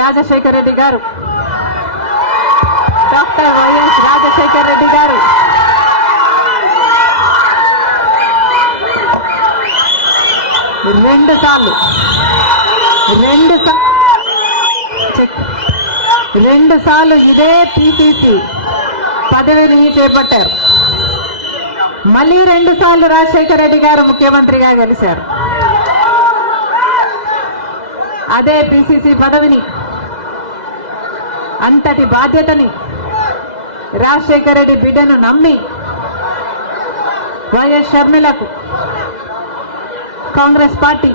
రాజశేఖర రెడ్డి గారు. Doctor YS Rajasekhara Reddy గారు. రెండు సార్లు. రెండు రెండు సార్లు ఇదే పిసిసి పదవిని చేపట్టారు. మళ్ళీ రెండు సార్లు రాజశేఖర రెడ్డి గారు ముఖ్యమంత్రిగా గెలిచారు. అదే పిసిసి పదవిని అంతటి బాధ్యతని రాజశేఖర రెడ్డి బిడ్డను నమ్మి వైఎస్ షర్మిలకు కాంగ్రెస్ పార్టీ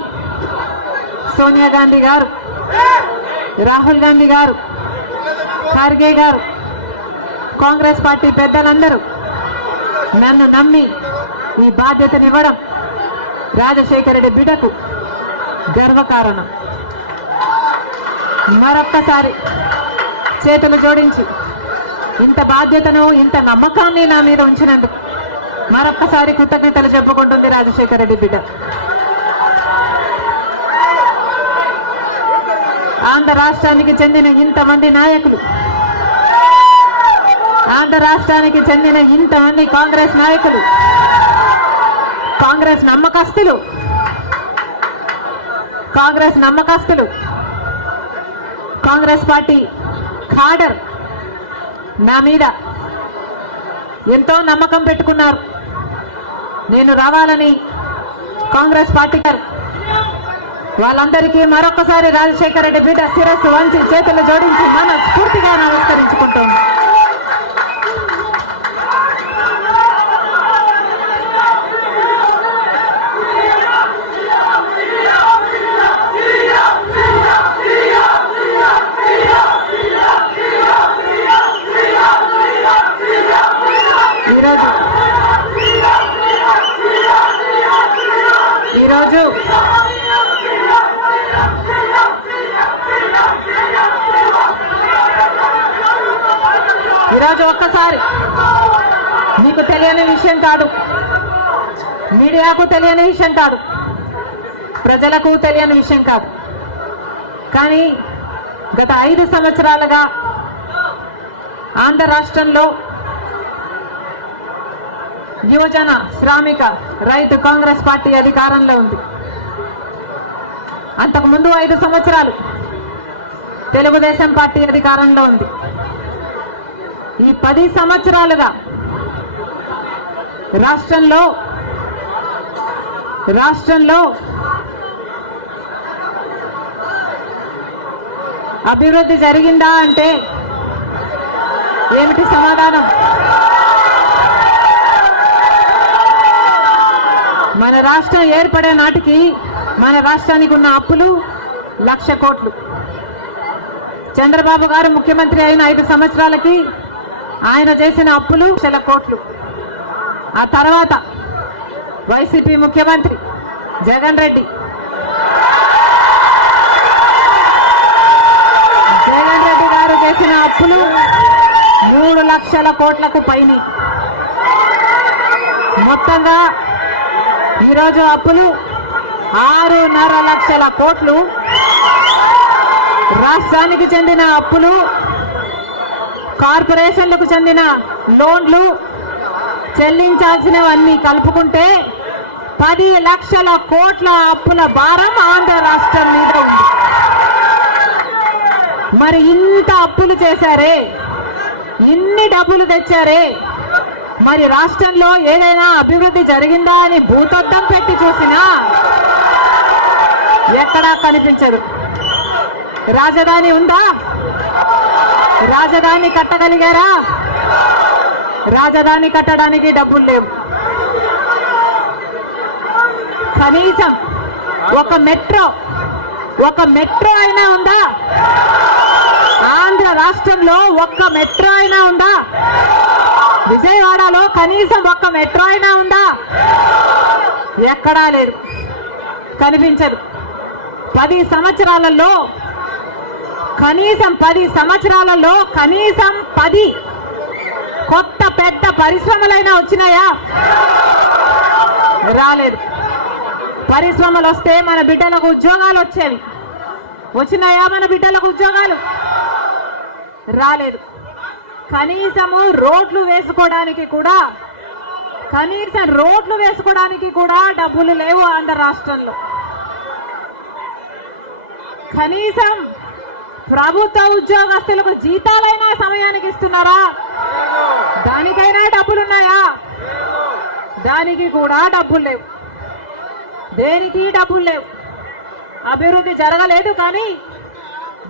సోనియా గాంధీ గారు రాహుల్ గాంధీ గారు ఖార్గే గారు కాంగ్రెస్ పార్టీ పెద్దలందరూ నన్ను నమ్మి ఈ బాధ్యతనివ్వడం రాజశేఖర రెడ్డి బిడ్డకు గర్వకారణం. మరొక్కసారి చేతులు జోడించి ఇంత బాధ్యతను ఇంత నమ్మకాన్ని నా మీద ఉంచినందుకు మరొక్కసారి కృతజ్ఞతలు చెప్పుకుంటుంది రాజశేఖర రెడ్డి బిడ్డ. ఆంధ్ర రాష్ట్రానికి చెందిన ఇంతమంది నాయకులు ఆంధ్ర రాష్ట్రానికి చెందిన ఇంతమంది కాంగ్రెస్ నాయకులు కాంగ్రెస్ నమ్మకస్తులు కాంగ్రెస్ నమ్మకస్తులు కాంగ్రెస్ పార్టీ కాడర్ నా మీద ఎంతో నమ్మకం పెట్టుకున్నారు. నేను రావాలని కాంగ్రెస్ పార్టీ గారు వాళ్ళందరికీ మరొకసారి రాజశేఖర రెడ్డి బిడ్డ శిరస్సు వంచి చేతులు జోడించి మన స్ఫూర్తిగా నమస్కరించుకుంటుంది ఈరోజు ఈరోజు ఈరోజు ఒక్కసారి మీకు తెలియని విషయం కాదు. మీడియాకు తెలియని విషయం కాదు. ప్రజలకు తెలియని విషయం కాదు. కానీ గత ఐదు సంవత్సరాలుగా ఆంధ్ర రాష్ట్రంలో యువజన శ్రామిక రైతు కాంగ్రెస్ పార్టీ అధికారంలో ఉంది. అంతకుముందు ఐదు సంవత్సరాలు తెలుగుదేశం పార్టీ అధికారంలో ఉంది. ఈ పది సంవత్సరాలుగా రాష్ట్రంలో రాష్ట్రంలో అభివృద్ధి జరిగిందా అంటే ఏమిటి సమాధానం? మన రాష్ట్రం ఏర్పడే నాటికి మన రాష్ట్రానికి ఉన్న అప్పులు లక్ష కోట్లు. చంద్రబాబు గారు ముఖ్యమంత్రి అయిన ఐదు సంవత్సరాలకి ఆయన చేసిన అప్పులు లక్షల కోట్లు. ఆ తర్వాత వైసీపీ ముఖ్యమంత్రి జగన్ రెడ్డి. జగన్ రెడ్డి గారు చేసిన అప్పులు మూడు లక్షల కోట్లకు పైని. మొత్తంగా ఈరోజు అప్పులు ఆరున్నర లక్షల కోట్లు. రాష్ట్రానికి చెందిన అప్పులు కార్పొరేషన్లకు చెందిన లోన్లు చెల్లించాల్సినవన్నీ కలుపుకుంటే పది లక్షల కోట్ల అప్పుల భారం ఆంధ్ర రాష్ట్రం మీద ఉంది. మరి ఇంత అప్పులు చేశారే? ఇన్ని డబ్బులు తెచ్చారే? మరి రాష్ట్రంలో ఏదైనా అభివృద్ధి జరిగిందా అని భూతద్దం పెట్టి చూసినా ఎక్కడా కనిపించదు. రాజధాని ఉందా? రాజధాని కట్టగలిగారా? రాజధాని కట్టడానికి డబ్బులు లేవు. కనీసం ఒక మెట్రో ఒక మెట్రో అయినా ఉందా? ఆంధ్ర రాష్ట్రంలో ఒక్క మెట్రో అయినా ఉందా? విజయవాడలో కనీసం ఒక్క మెట్రో అయినా ఉందా? ఎక్కడా లేదు. కనిపించదు. పది సంవత్సరాలలో కనీసం పది సంవత్సరాలలో కనీసం పది పెద్ద పరిశ్రమలైనా వచ్చినాయా? రాలేదు. పరిశ్రమలు వస్తే మన బిడ్డలకు ఉద్యోగాలు వచ్చేవి. వచ్చినాయా మన బిడ్డలకు ఉద్యోగాలు? రాలేదు. కనీసము రోడ్లు వేసుకోవడానికి కూడా కనీసం రోడ్లు వేసుకోవడానికి కూడా డబ్బులు లేవు ఆంధ్ర రాష్ట్రంలో. కనీసం ప్రభుత్వ ఉద్యోగస్తులకు జీతాలైనా సమయానికి ఇస్తున్నారా? దానికైనా డబ్బులున్నాయా? దానికి కూడా డబ్బులు లేవు. దేనికి డబ్బులు లేవు? అభివృద్ధి జరగలేదు కానీ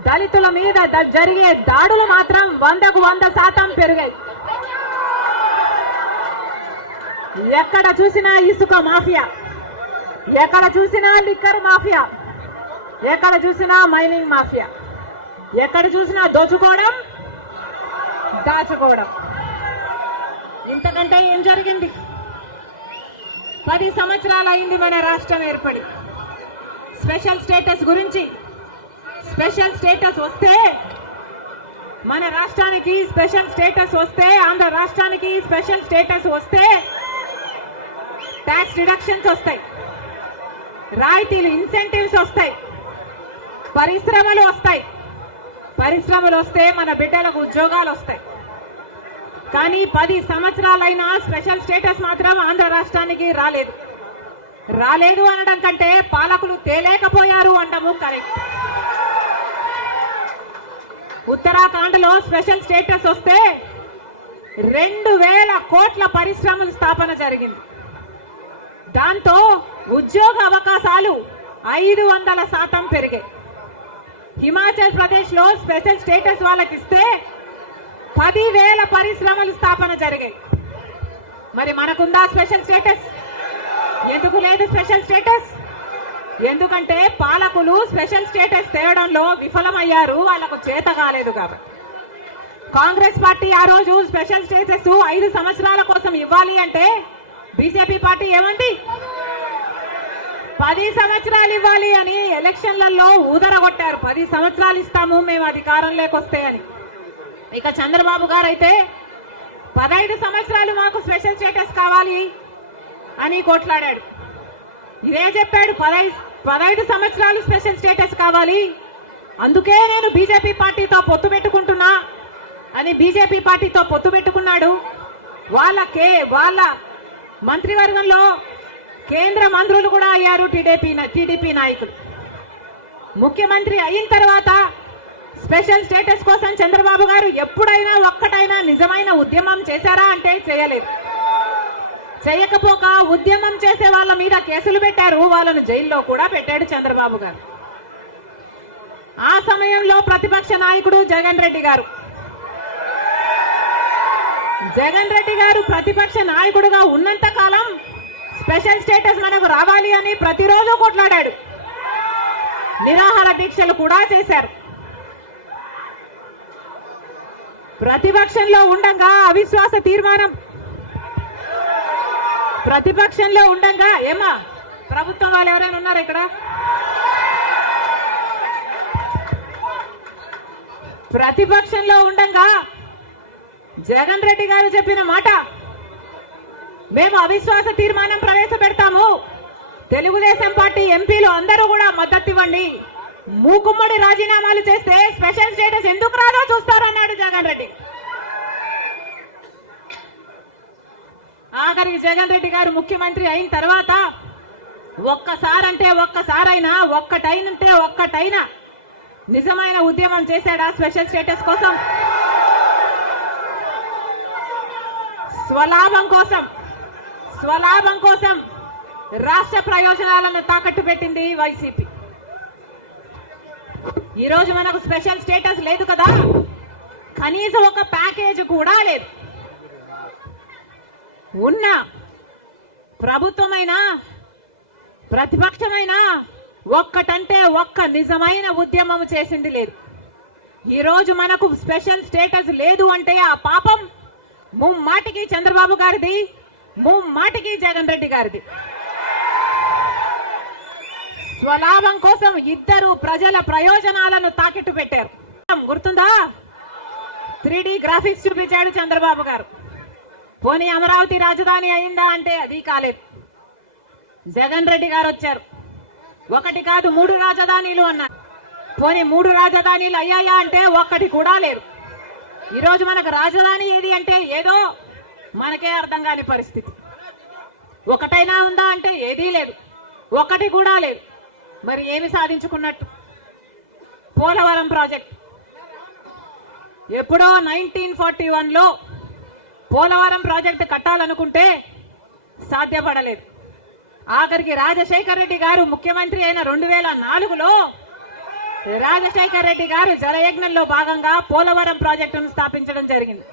దళితుల మీద జరిగే దాడులు మాత్రం వందకు వంద శాతం పెరిగాయి. ఎక్కడ చూసినా ఇసుక మాఫియా. ఎక్కడ చూసినా లిక్కర్ మాఫియా. ఎక్కడ చూసినా మైనింగ్ మాఫియా. ఎక్కడ చూసినా దోచుకోవడం దాచుకోవడం. ఇంతకంటే ఏం జరిగింది? పది సంవత్సరాలు అయింది మన రాష్ట్రం ఏర్పడి. స్పెషల్ స్టేటస్ గురించి స్పెషల్ స్టేటస్ వస్తే మన రాష్ట్రానికి స్పెషల్ స్టేటస్ వస్తే ఆంధ్ర రాష్ట్రానికి స్పెషల్ స్టేటస్ వస్తే ట్యాక్స్ రిడక్షన్స్ వస్తాయి. రాయితీలు ఇన్సెంటివ్స్ వస్తాయి. పరిశ్రమలు వస్తాయి. పరిశ్రమలు వస్తే మన బిడ్డలకు ఉద్యోగాలు వస్తాయి. కానీ పది సంవత్సరాలైనా స్పెషల్ స్టేటస్ మాత్రం ఆంధ్ర రాష్ట్రానికి రాలేదు. రాలేదు అనడం కంటే పాలకులు తేలేకపోయారు అంటాము కరెక్ట్. ఉత్తరాఖండ్లో స్పెషల్ స్టేటస్ వస్తే రెండు వేల కోట్ల పరిశ్రమల స్థాపన జరిగింది. దాంతో ఉద్యోగ అవకాశాలు ఐదు వందల శాతం పెరిగాయి. హిమాచల్ ప్రదేశ్లో స్పెషల్ స్టేటస్ వాళ్ళకి ఇస్తే పదివేల పరిశ్రమలు స్థాపన జరిగాయి. మరి మనకుందా స్పెషల్ స్టేటస్? ఎందుకు లేదు స్పెషల్ స్టేటస్? ఎందుకంటే పాలకులు స్పెషల్ స్టేటస్ తేవడంలో విఫలమయ్యారు వాళ్ళకు చేత కాలేదు కాబట్టి. కాంగ్రెస్ పార్టీ ఆ రోజు స్పెషల్ స్టేటస్ ఐదు సంవత్సరాల కోసం ఇవ్వాలి అంటే బీజేపీ పార్టీ ఏమండి? పది సంవత్సరాలు ఇవ్వాలి అని ఎలక్షన్లలో ఊదరగొట్టారు. పది సంవత్సరాలు ఇస్తాము మేము అధికారంలోకి వస్తే అని. ఇక చంద్రబాబు గారు అయితే పదహైదు సంవత్సరాలు మాకు స్పెషల్ స్టేటస్ కావాలి అని కొట్లాడాడు. ఇదే చెప్పాడు పదహైదు పదహైదు సంవత్సరాలు స్పెషల్ స్టేటస్ కావాలి. అందుకే నేను బీజేపీ పార్టీతో పొత్తు పెట్టుకుంటున్నా అని బీజేపీ పార్టీతో పొత్తు పెట్టుకున్నాడు. వాళ్ళ కే వాళ్ళ మంత్రివర్గంలో కేంద్ర మంత్రులు కూడా అయ్యారు టీడీపీ టీడీపీ నాయకులు. ముఖ్యమంత్రి అయిన తర్వాత స్పెషల్ స్టేటస్ కోసం చంద్రబాబు గారు ఎప్పుడైనా ఒక్కటైనా నిజమైన ఉద్యమం చేశారా అంటే చేయలేదు. చేయకపోక ఉద్యమం చేసే వాళ్ళ మీద కేసులు పెట్టారు వాళ్ళను జైల్లో కూడా పెట్టాడు చంద్రబాబు గారు. ఆ సమయంలో ప్రతిపక్ష నాయకుడు జగన్ రెడ్డి గారు. జగన్ రెడ్డి గారు ప్రతిపక్ష నాయకుడుగా ఉన్నంత కాలం స్పెషల్ స్టేటస్ మనకు రావాలి అని ప్రతిరోజు కొట్లాడాడు. నిరాహార దీక్షలు కూడా చేశారు. ప్రతిపక్షంలో ఉండగా అవిశ్వాస తీర్మానం. ప్రతిపక్షంలో ఉండగా ఏమా ప్రభుత్వం వాళ్ళు ఎవరైనా ఉన్నారు ఇక్కడ? ప్రతిపక్షంలో ఉండగా జగన్ రెడ్డి గారు చెప్పిన మాట. మేము అవిశ్వాస తీర్మానం ప్రవేశపెడతాము. తెలుగుదేశం పార్టీ ఎంపీలు అందరూ కూడా మద్దతు ఇవ్వండి. మూకుమ్మడి రాజీనామాలు చేస్తే స్పెషల్ స్టేటస్ ఎందుకు రాదో చూస్తారన్నాడు జగన్ రెడ్డి. ఆఖరికి జగన్ రెడ్డి గారు ముఖ్యమంత్రి అయిన తర్వాత ఒక్కసారంటే ఒక్కసారైనా ఒక్కటైనంటే ఒక్కటైనా నిజమైన ఉద్యమం చేశాడా స్పెషల్ స్టేటస్ కోసం? స్వలాభం కోసం స్వలాభం కోసం రాష్ట్ర ప్రయోజనాలను తాకట్టు పెట్టింది వైసీపీ. ఈ రోజు మనకు స్పెషల్ స్టేటస్ లేదు కదా? కనీసం ఒక ప్యాకేజ్ కూడా లేదు. ఉన్న ప్రభుత్వమైనా ప్రతిపక్షమైనా ఒక్కటంటే ఒక్క నిజమైన ఉద్యమం చేసింది లేదు. ఈ రోజు మనకు స్పెషల్ స్టేటస్ లేదు అంటే ఆ పాపం ముమ్మాటికి చంద్రబాబు గారిది ముమ్మాటికి జగన్ రెడ్డి గారిది. స్వలాభం కోసం ఇద్దరు ప్రజల ప్రయోజనాలను తాకిట్టు పెట్టారు. గుర్తుందా? త్రీ గ్రాఫిక్స్ చూపించాడు చంద్రబాబు గారు. పోనీ అమరావతి రాజధాని అయిందా అంటే అది కాలేదు. జగన్ రెడ్డి గారు వచ్చారు. ఒకటి కాదు మూడు రాజధానిలు అన్నారు. పోనీ మూడు రాజధానీలు అయ్యాయా అంటే ఒక్కటి కూడా లేదు. ఈరోజు మనకు రాజధాని ఏది అంటే ఏదో మనకే అర్థం కాని పరిస్థితి. ఒకటైనా ఉందా అంటే ఏదీ లేదు. ఒకటి కూడా లేదు. మరి ఏమి సాధించుకున్నట్టు? పోలవరం ప్రాజెక్ట్. ఎప్పుడో నైన్టీన్ ఫార్టీ వన్లో పోలవరం ప్రాజెక్టు కట్టాలనుకుంటే సాధ్యపడలేదు. ఆఖరికి రాజశేఖర్ రెడ్డి గారు ముఖ్యమంత్రి అయిన రెండు వేల నాలుగులో రాజశేఖర్ రెడ్డి గారు జలయజ్ఞంలో భాగంగా పోలవరం ప్రాజెక్టును స్థాపించడం జరిగింది.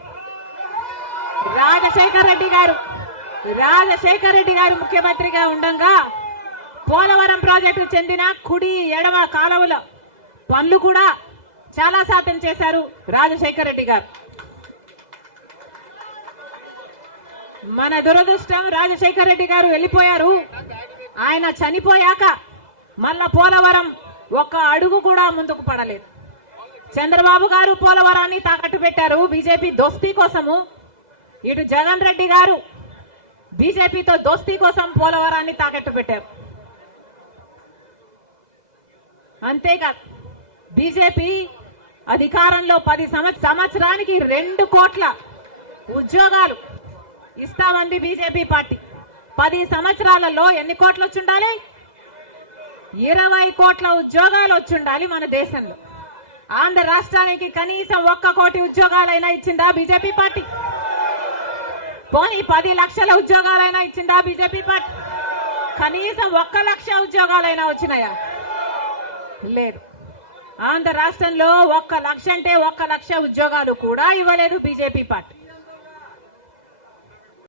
రాజశేఖర్ రెడ్డి గారు రాజశేఖర్ రెడ్డి గారు ముఖ్యమంత్రిగా ఉండగా పోలవరం ప్రాజెక్టు చెందిన కుడి ఎడమ కాలువల పనులు కూడా చాలా శాతం చేశారు రాజశేఖర్ రెడ్డి గారు. మన దురదృష్టం రాజశేఖర్ రెడ్డి గారు వెళ్ళిపోయారు. ఆయన చనిపోయాక మళ్ళా పోలవరం ఒక్క అడుగు కూడా ముందుకు పడలేదు. చంద్రబాబు గారు పోలవరాన్ని తాకట్టు పెట్టారు. బీజేపీ దోస్తీ కోసము. ఇటు జగన్ రెడ్డి గారు బీజేపీతో దోస్తీ కోసం పోలవరాన్ని తాకట్టు పెట్టారు. అంతేకాదు బీజేపీ అధికారంలో పది సంవత్సరానికి రెండు కోట్ల ఉద్యోగాలు ఇస్తామంది బీజేపీ పార్టీ. పది సంవత్సరాలలో ఎన్ని కోట్లు వచ్చుండాలి? ఇరవై కోట్ల ఉద్యోగాలు వచ్చుండాలి మన దేశంలో. ఆంధ్ర రాష్ట్రానికి కనీసం ఒక్క కోటి ఉద్యోగాలైనా ఇచ్చిందా బీజేపీ పార్టీ? పోనీ పది లక్షల ఉద్యోగాలైనా ఇచ్చిందా బీజేపీ పార్టీ? కనీసం ఒక్క లక్ష ఉద్యోగాలైనా వచ్చినాయా? లేదు ఆంధ్ర రాష్ట్రంలో ఒక్క లక్ష అంటే ఒక్క లక్ష ఉద్యోగాలు కూడా ఇవ్వలేదు బీజేపీ పార్టీ.